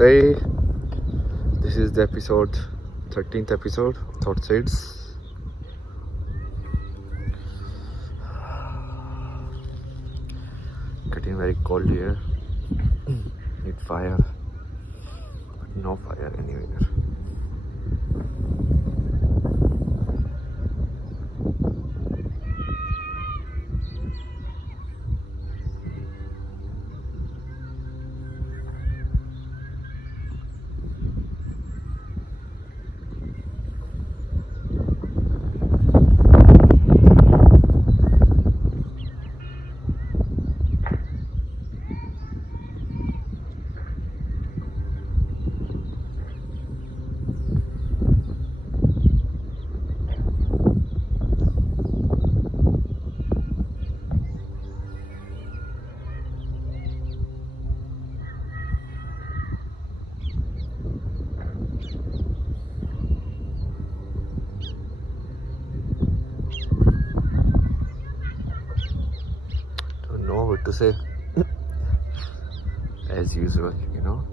Namaste. This is the 13th episode of ThoughtSeeds. Getting very cold here. Need fire, but no fire anywhere. Don't know what to say. As usual, you know.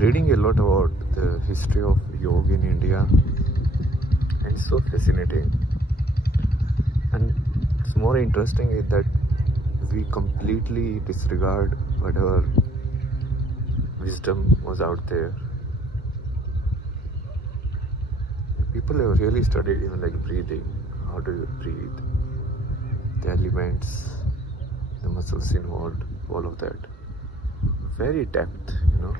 Reading a lot about the history of yoga in India, and it's so fascinating. And it's more interesting is that we completely disregard whatever wisdom was out there. People have really studied even like breathing, how do you breathe, the elements, the muscles involved, all of that. Very depth, you know.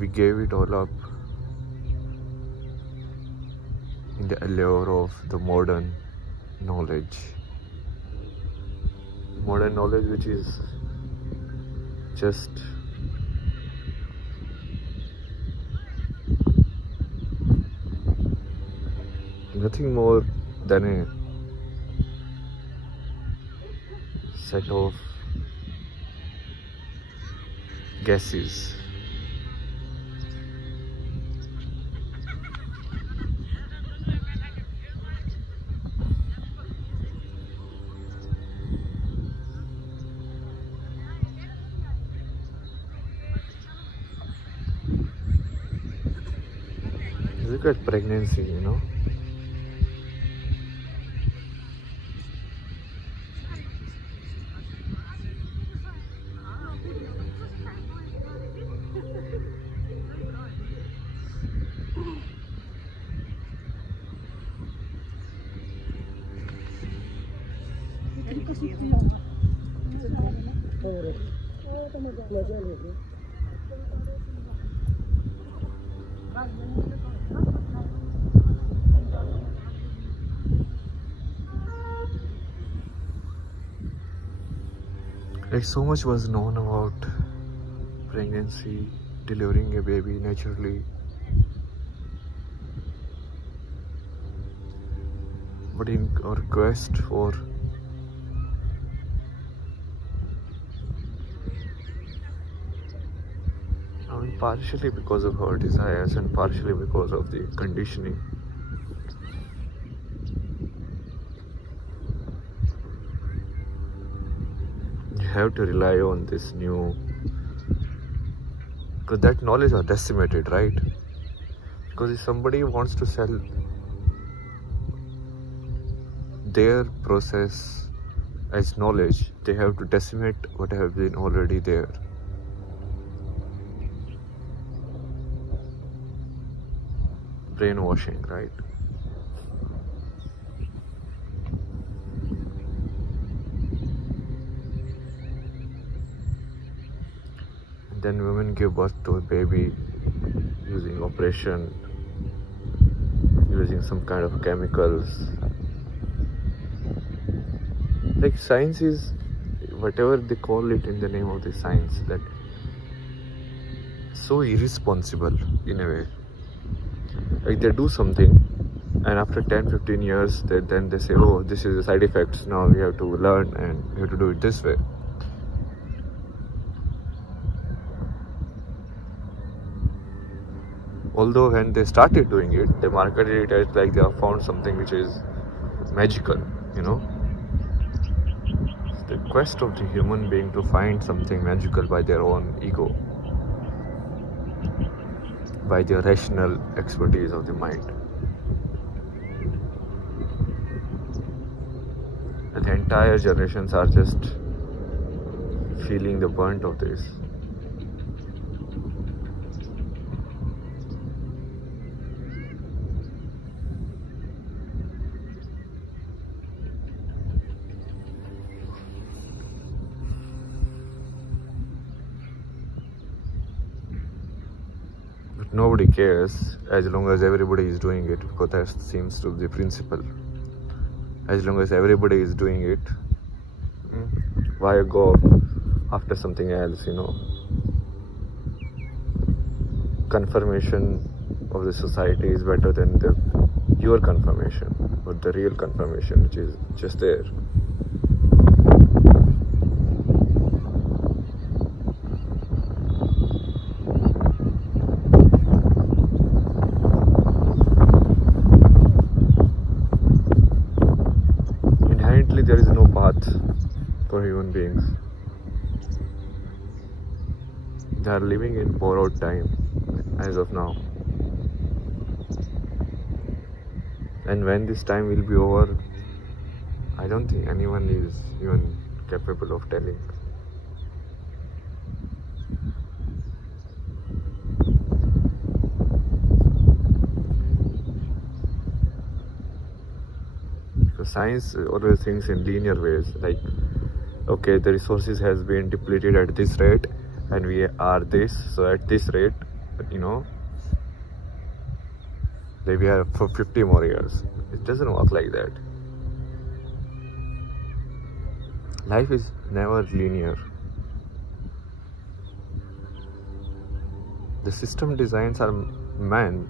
We gave it all up in the allure of the modern knowledge. Modern knowledge which is just nothing more than a set of guesses. Look at pregnancy, you know. Like so much was known about pregnancy, delivering a baby naturally. But in our quest for partially because of our desires and partially because of the conditioning, have to rely on this new, because that knowledge are decimated, right? Because if somebody wants to sell their process as knowledge, they have to decimate what have been already there. Brainwashing, right? And then women give birth to a baby using operation, using some kind of chemicals. Like science is, whatever they call it in the name of the science, that so irresponsible in a way. Like they do something and after 10-15 years then they say, oh, this is the side effects, now we have to learn and we have to do it this way. Although when they started doing it, they marketed it as like they have found something which is magical, you know. It's the quest of the human being to find something magical by their own ego, by their rational expertise of the mind. And the entire generations are just feeling the brunt of this. But nobody cares as long as everybody is doing it, because that seems to be the principle. As long as everybody is doing it, why go after something else, you know? Confirmation of the society is better than your confirmation, or the real confirmation which is just there. Inherently there is no path for human beings. They are living in borrowed time as of now. And when this time will be over, I don't think anyone is even capable of telling. Because science always thinks in linear ways, like, okay, the resources has been depleted at this rate and we are this, so at this rate, you know, maybe have for 50 more years. It doesn't work like that. Life is never linear. The system designs are man,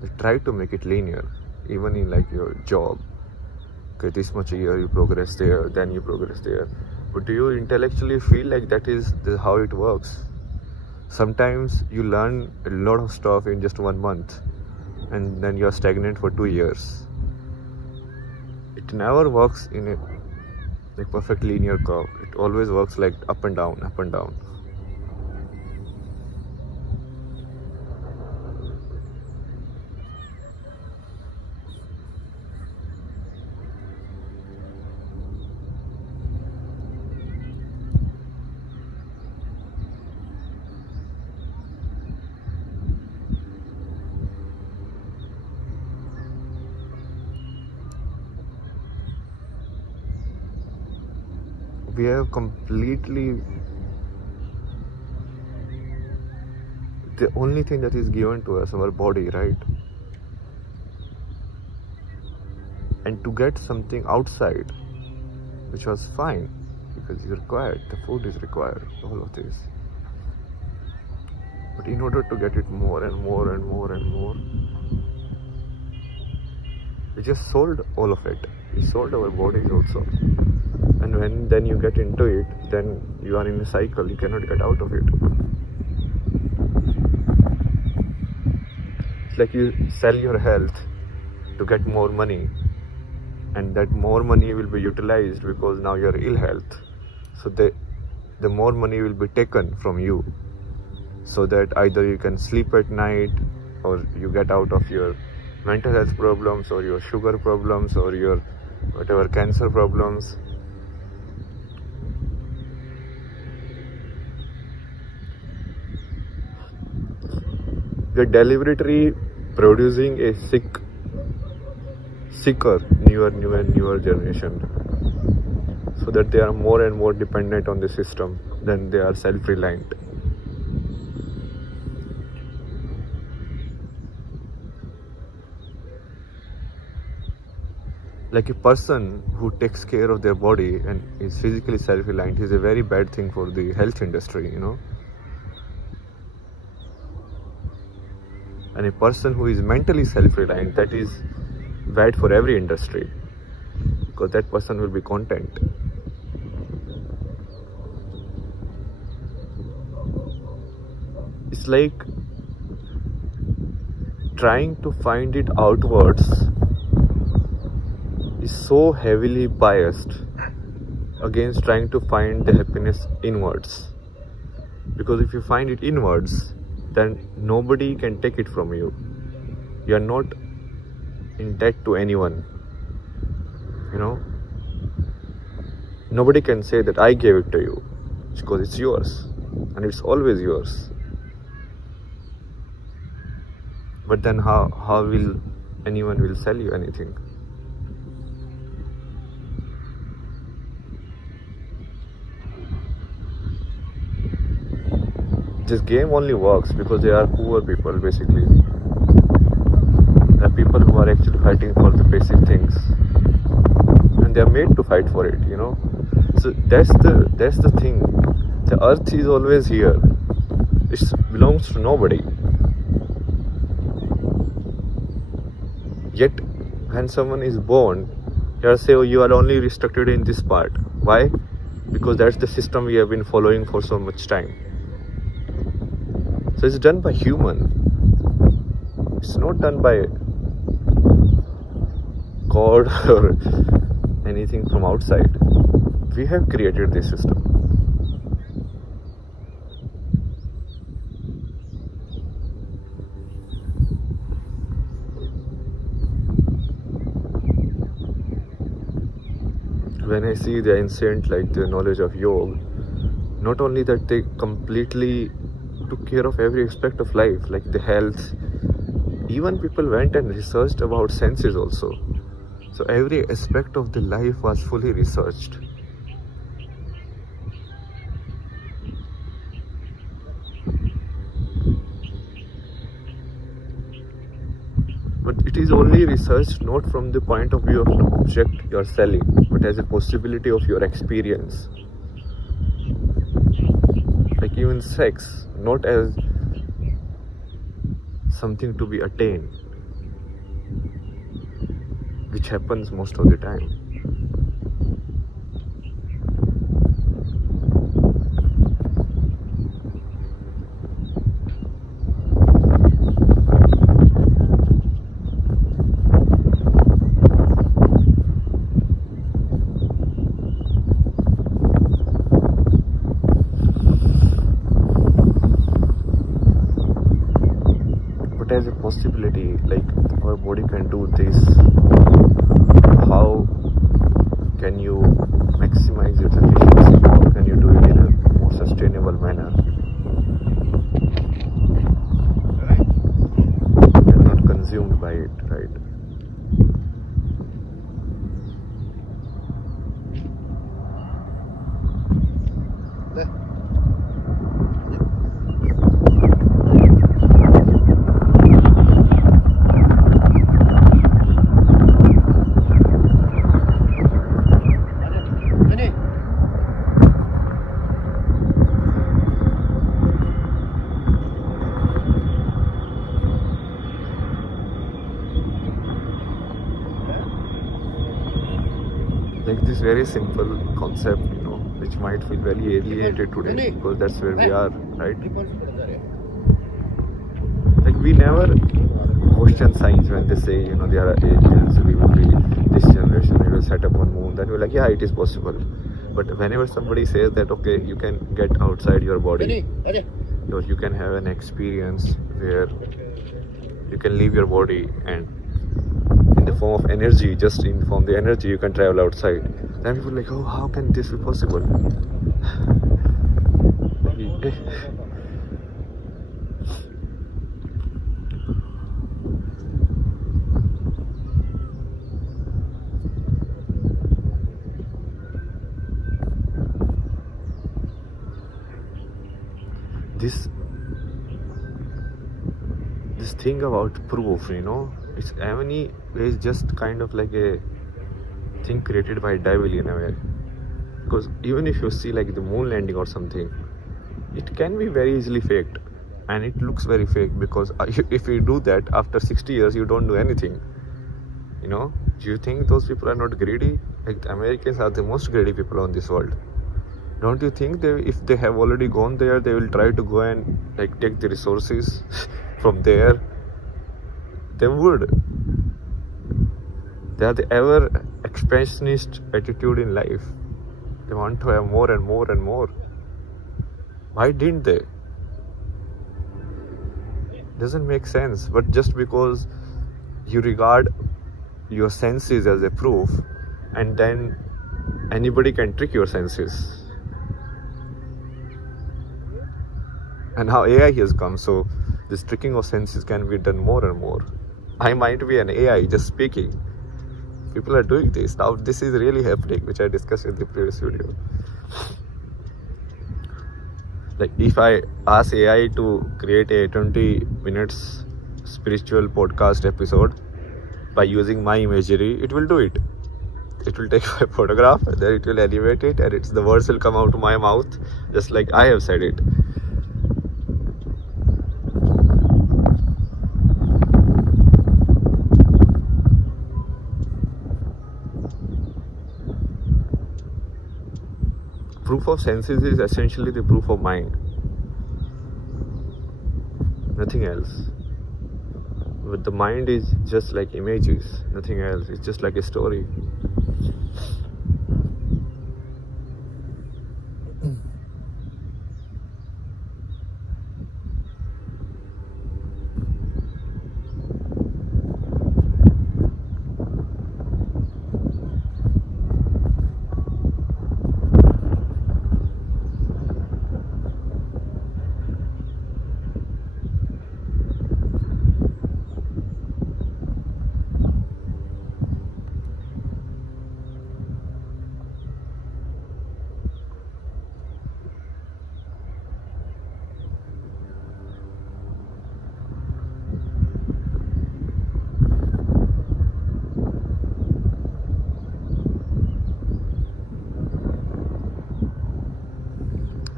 they try to make it linear, even in like your job. Okay, this much a year you progress there, then you progress there. But do you intellectually feel like that is how it works? Sometimes you learn a lot of stuff in just 1 month, and then you're stagnant for 2 years. It never works in a like perfect linear curve. It always works like up and down, up and down. We have completely, the only thing that is given to us, our body, right? And to get something outside, which was fine, because it's required, the food is required, all of this. But in order to get it more and more and more and more, we just sold all of it. We sold our bodies also. And when then you get into it, then you are in a cycle, you cannot get out of it. It's like you sell your health to get more money, and that more money will be utilized because now you're ill health. So the more money will be taken from you, so that either you can sleep at night, or you get out of your mental health problems, or your sugar problems, or your whatever cancer problems. We are deliberately producing a sicker newer generation, so that they are more and more dependent on the system than they are self-reliant. Like a person who takes care of their body and is physically self-reliant is a very bad thing for the health industry, And a person who is mentally self-reliant, that is bad for every industry, because that person will be content. It's like trying to find it outwards is so heavily biased against trying to find the happiness inwards. Because if you find it inwards, then nobody can take it from you. You are not in debt to anyone. Nobody can say that I gave it to you, because it's yours, and it's always yours. But then how will anyone will sell you anything? This game only works because they are poor people, basically. There are people who are actually fighting for the basic things, and they are made to fight for it, So that's the thing. The earth is always here. It belongs to nobody. Yet, when someone is born, they are say, oh, you are only restricted in this part. Why? Because that's the system we have been following for so much time. So it's done by human. It's not done by God or anything from outside. We have created this system. When I see the ancient, like the knowledge of yoga, not only that they completely took care of every aspect of life, like the health, even people went and researched about senses also. So every aspect of the life was fully researched. But it is only researched not from the point of view of an object you are selling, but as a possibility of your experience. Like even sex, not as something to be attained, which happens most of the time. As a possibility, like our body can do this, how can you maximize its efficiency? How can you do it in a more sustainable manner? You're not consumed by it, right? Like this very simple concept, which might feel very alienated today, because that's where we are, right? Like we never question science when they say, there are aliens, we will be this generation, we will set up on moon. Then we're like, yeah, it is possible. But whenever somebody says that, okay, you can get outside your body, or you can have an experience where you can leave your body and in the form of energy, just in the form of the energy, you can travel outside. Then people are like, oh, how can this be possible? This thing about proof, it's any is just kind of like a thing created by devil in a way. Because even if you see like the moon landing or something, it can be very easily faked, and it looks very fake because if you do that after 60 years, you don't do anything. Do you think those people are not greedy? Like the Americans are the most greedy people on this world. Don't you think if they have already gone there, they will try to go and like take the resources from there? They would. They are the ever expansionist attitude in life. They want to have more and more and more. Why didn't they? Doesn't make sense. But just because you regard your senses as a proof, and then anybody can trick your senses. And now AI has come, so this tricking of senses can be done more and more. I might be an AI just speaking. People are doing this. Now this is really happening, which I discussed in the previous video. Like if I ask AI to create a 20 minutes spiritual podcast episode by using my imagery, it will do it. It will take my photograph and then it will elevate it, and the words will come out of my mouth just like I have said it. Proof of senses is essentially the proof of mind. Nothing else. But the mind is just like images, nothing else. It's just like a story.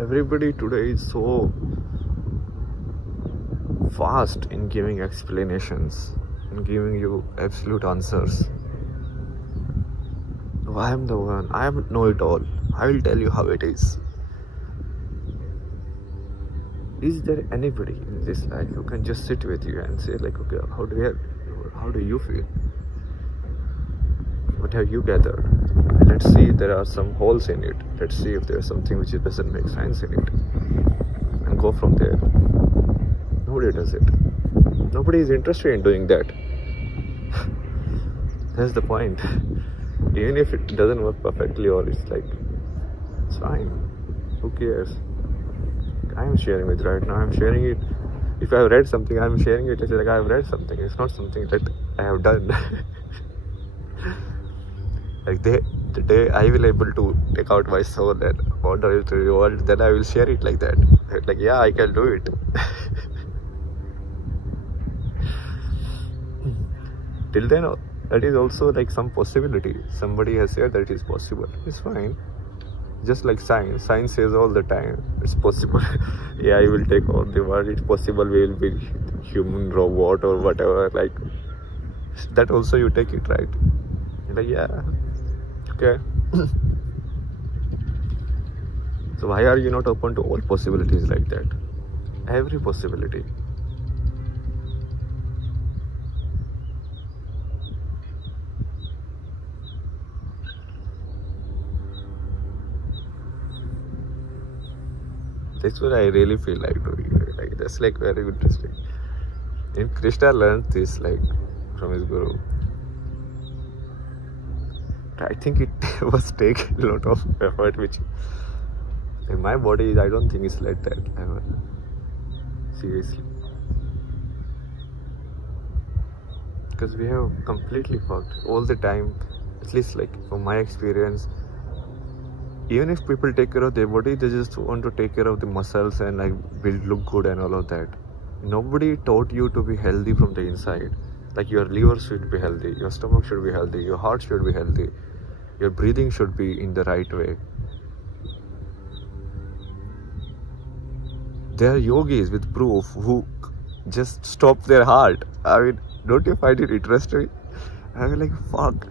Everybody today is so fast in giving explanations and giving you absolute answers. Oh, I am the one. I know it all. I will tell you how it is. Is there anybody in this life who can just sit with you and say like, okay, how do you feel? What have you gathered? And let's see if there are some holes in it. Let's see if there's something which doesn't make sense in it. And go from there. Nobody does it. Nobody is interested in doing that. That's the point. Even if it doesn't work perfectly, or it's like, it's fine. Who cares? I'm sharing it right now. I'm sharing it. If I have read something, I'm sharing it. It's like I have read something. It's not something that I have done. Like the day I will able to take out my soul and wander it to the world, then I will share it like that. Like, yeah, I can do it. Till then, that is also like some possibility. Somebody has said that it is possible. It's fine. Just like science. Science says all the time, it's possible. Yeah, I will take over the world. It's possible we will be human, robot or whatever. Like, that also you take it, right? You're like, yeah. Okay. So why are you not open to all possibilities like that? Every possibility. That's what I really feel like doing. Like that's like very interesting. And Krishna learned this like from his guru. I think it was take a lot of effort, which in my body I don't think it's like that ever. Seriously. Because we have completely fucked all the time, at least like from my experience. Even if people take care of their body, they just want to take care of the muscles and like build look good and all of that. Nobody taught you to be healthy from the inside. Like your liver should be healthy, your stomach should be healthy, your heart should be healthy, your breathing should be in the right way. There are yogis with proof who just stop their heart. I mean, don't you find it interesting? I mean, like, fuck.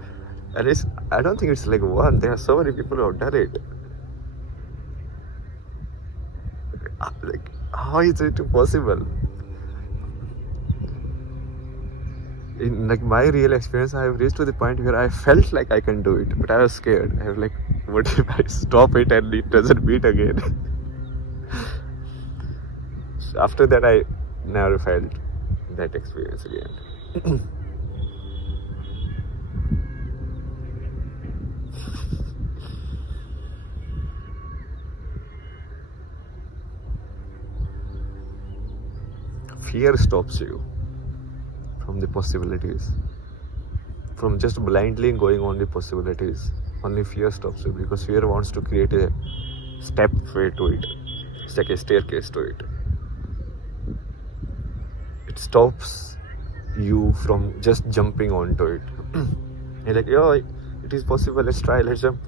And I don't think it's like one. There are so many people who have done it. Like, how is it possible? In like my real experience, I have reached to the point where I felt like I can do it, but I was scared. I was like, what if I stop it and it doesn't beat again? So after that, I never felt that experience again. Fear stops you from the possibilities, from just blindly going on the possibilities. Only fear stops you, because fear wants to create a stepway to it. It's like a staircase to it. It stops you from just jumping onto it. You're like, oh, it is possible, let's try, let's jump.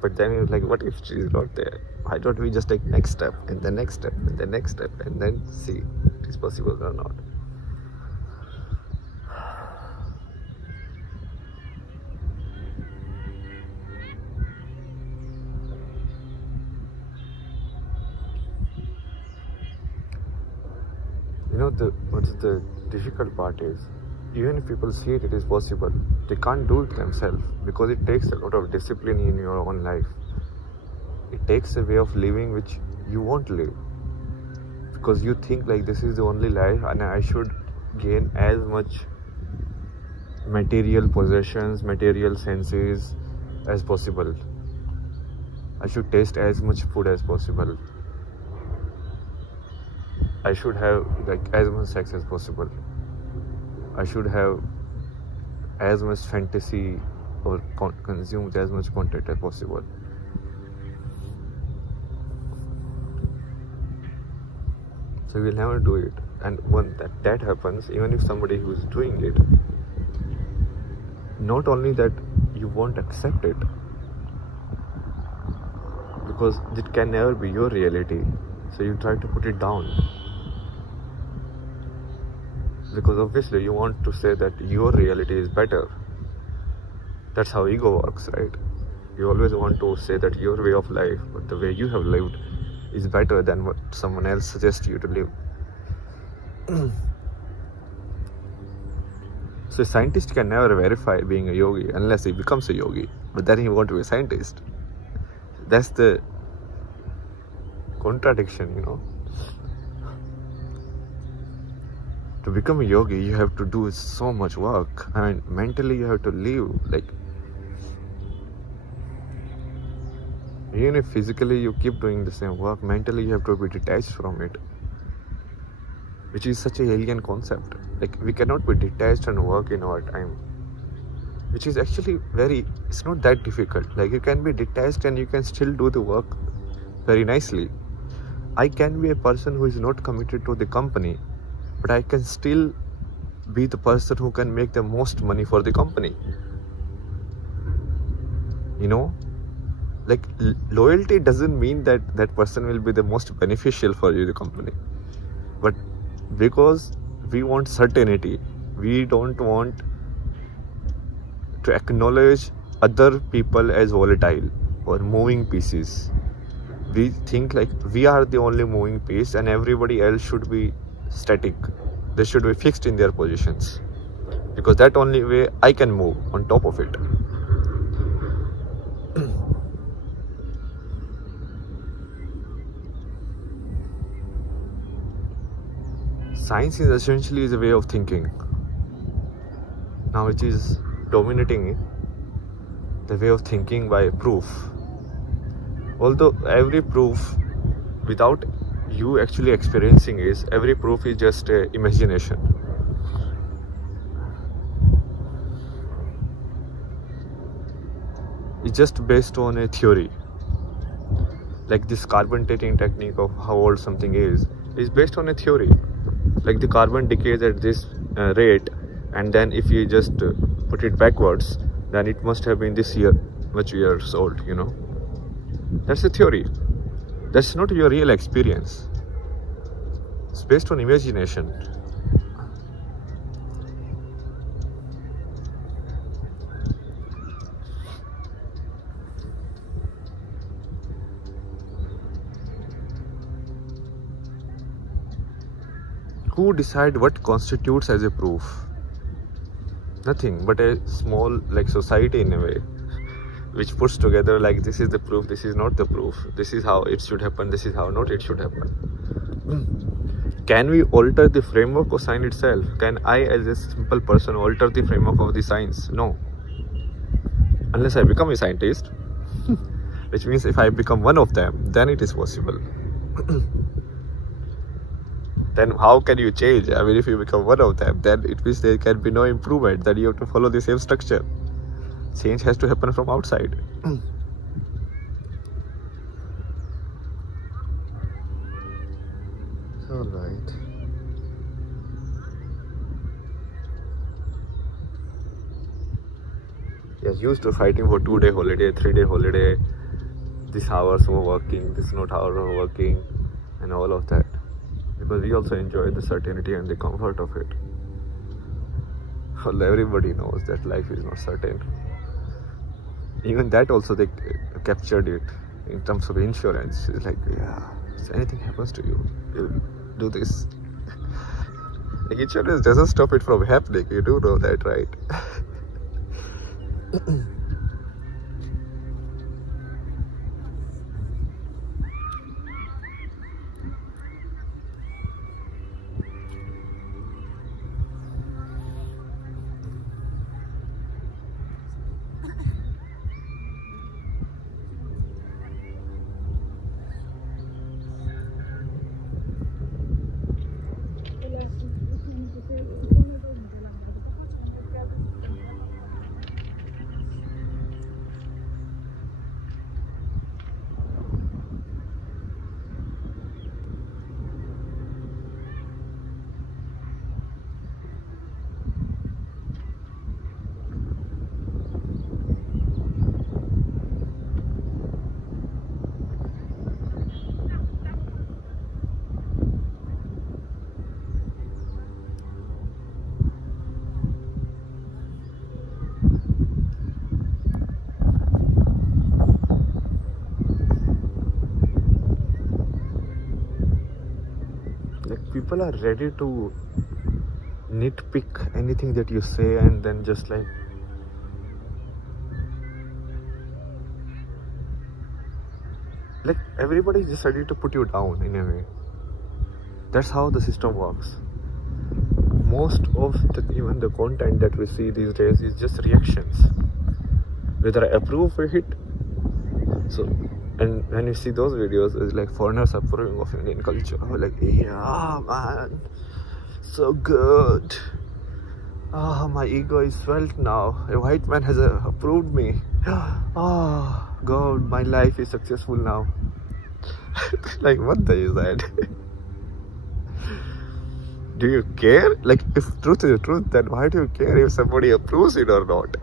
But then you're like, what if she's not there? Why don't we just take next step and the next step and the next step and then see it is possible or not? You know, what's the difficult part is, even if people see it is possible, they can't do it themselves, because it takes a lot of discipline in your own life. It takes a way of living which you won't live, because you think like this is the only life and I should gain as much material possessions, material senses as possible. I should taste as much food as possible. I should have like as much sex as possible. I should have as much fantasy or consume as much content as possible. So we'll never do it. And when that happens, even if somebody who is doing it, not only that you won't accept it, because it can never be your reality, so you try to put it down. Because obviously you want to say that your reality is better. That's how ego works, right? You always want to say that your way of life, or the way you have lived, is better than what someone else suggests you to live. So a scientist can never verify being a yogi unless he becomes a yogi, but then he won't be a scientist. That's the contradiction, you know. To become a yogi, you have to do so much work. I mean, mentally you have to live, like, even if physically you keep doing the same work, mentally you have to be detached from it, which is such an alien concept. Like, we cannot be detached and work in our time, which is actually it's not that difficult. Like, you can be detached and you can still do the work very nicely. I can be a person who is not committed to the company, but I can still be the person who can make the most money for the company. You know, like, loyalty doesn't mean that that person will be the most beneficial for you, the company. But because we want certainty, we don't want to acknowledge other people as volatile or moving pieces. We think like we are the only moving piece and everybody else should be static. They should be fixed in their positions, because that only way I can move on top of it. Science is essentially a way of thinking. Now which is dominating the way of thinking by proof. Although every proof, without you actually experiencing it, every proof is just imagination. It's just based on a theory. Like this carbon dating technique of how old something is based on a theory. Like the carbon decays at this rate, and then if you just put it backwards, then it must have been this year, much years old, you know. That's a theory. That's not your real experience. It's based on imagination. Who decide what constitutes as a proof? Nothing but a small like society in a way, which puts together like this is the proof, this is not the proof, this is how it should happen, this is how not it should happen. Can we alter the framework of science itself? Can I as a simple person alter the framework of the science? No. Unless I become a scientist, which means if I become one of them, then it is possible. Then how can you change? I mean, if you become one of them, then it means there can be no improvement. Then you have to follow the same structure. Change has to happen from outside. Alright. Yeah, used to fighting for 2-day holiday, 3-day holiday, this hours were working, this not hours were working, and all of that. Because we also enjoy the certainty and the comfort of it. Well, everybody knows that life is not certain. Even that also they captured it in terms of insurance. It's like, yeah, if anything happens to you, you'll do this. The insurance doesn't stop it from happening. You do know that, right? People are ready to nitpick anything that you say and then just like everybody is just ready to put you down in a way. That's how the system works. Most of even the content that we see these days is just reactions, whether I approve or hit. So, and when you see those videos, it's like foreigners approving of Indian culture. Like, yeah, man, so good. Ah, my ego is felt now. A white man has approved me. Ah, God, my life is successful now. Like, what the is that? Do you care? Like, if truth is truth, then why do you care if somebody approves it or not?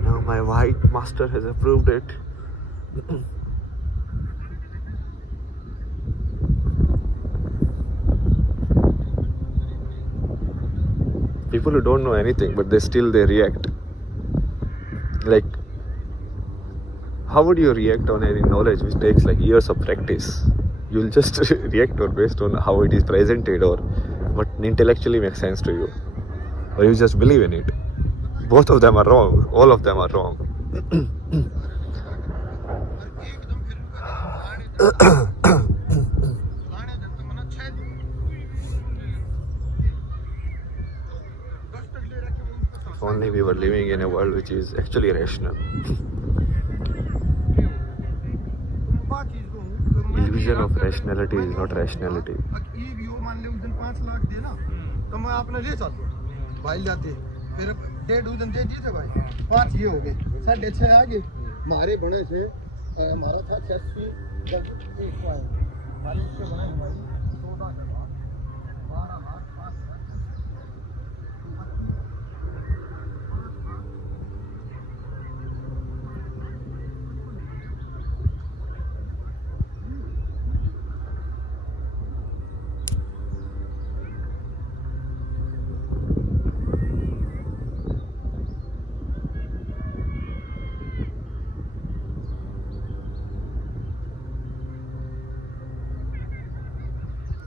Now my white master has approved it. People who don't know anything, but they react. Like, how would you react on any knowledge which takes like years of practice? You'll just react on based on how it is presented or what intellectually makes sense to you, or you just believe in it. Both of them are wrong. All of them are wrong. were living in a world which is actually rational. Illusion of rationality is not rationality.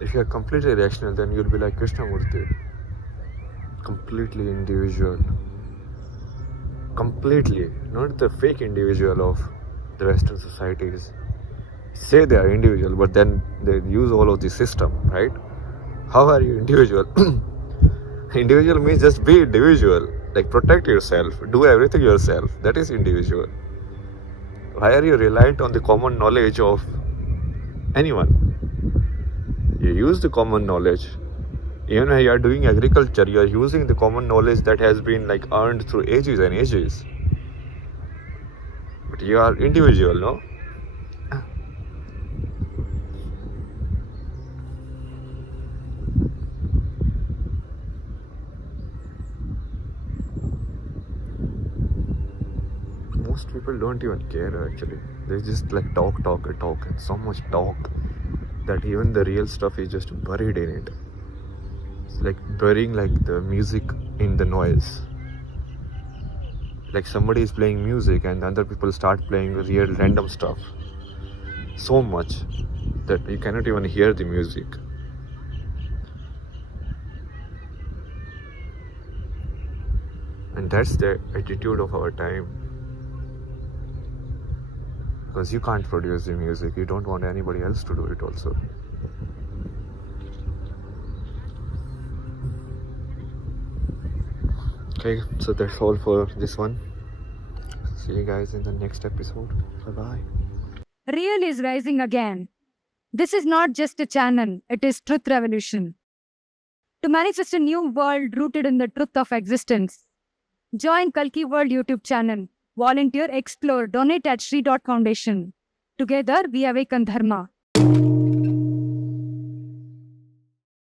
If you are completely rational, then you'll be like Krishnamurti, completely individual, completely, not the fake individual of the Western societies. Say they are individual, but then they use all of the system, right? How are you individual? Individual means just be individual, like protect yourself, do everything yourself. That is individual. Why are you reliant on the common knowledge of anyone? You use the common knowledge. Even when you are doing agriculture, you are using the common knowledge that has been like earned through ages and ages. But you are individual, no? Most people don't even care actually. They just like talk, and so much talk that even the real stuff is just buried in it. It's like burying like the music in the noise. Like somebody is playing music and other people start playing real random stuff. So much that you cannot even hear the music. And that's the attitude of our time. Because you can't produce the music, you don't want anybody else to do it also. Okay, so that's all for this one. See you guys in the next episode. Bye-bye. Real is rising again. This is not just a channel, it is truth revolution. To manifest a new world rooted in the truth of existence. Join Kalki World YouTube channel. Volunteer, explore, donate at Shri Foundation. Together we awaken Dharma.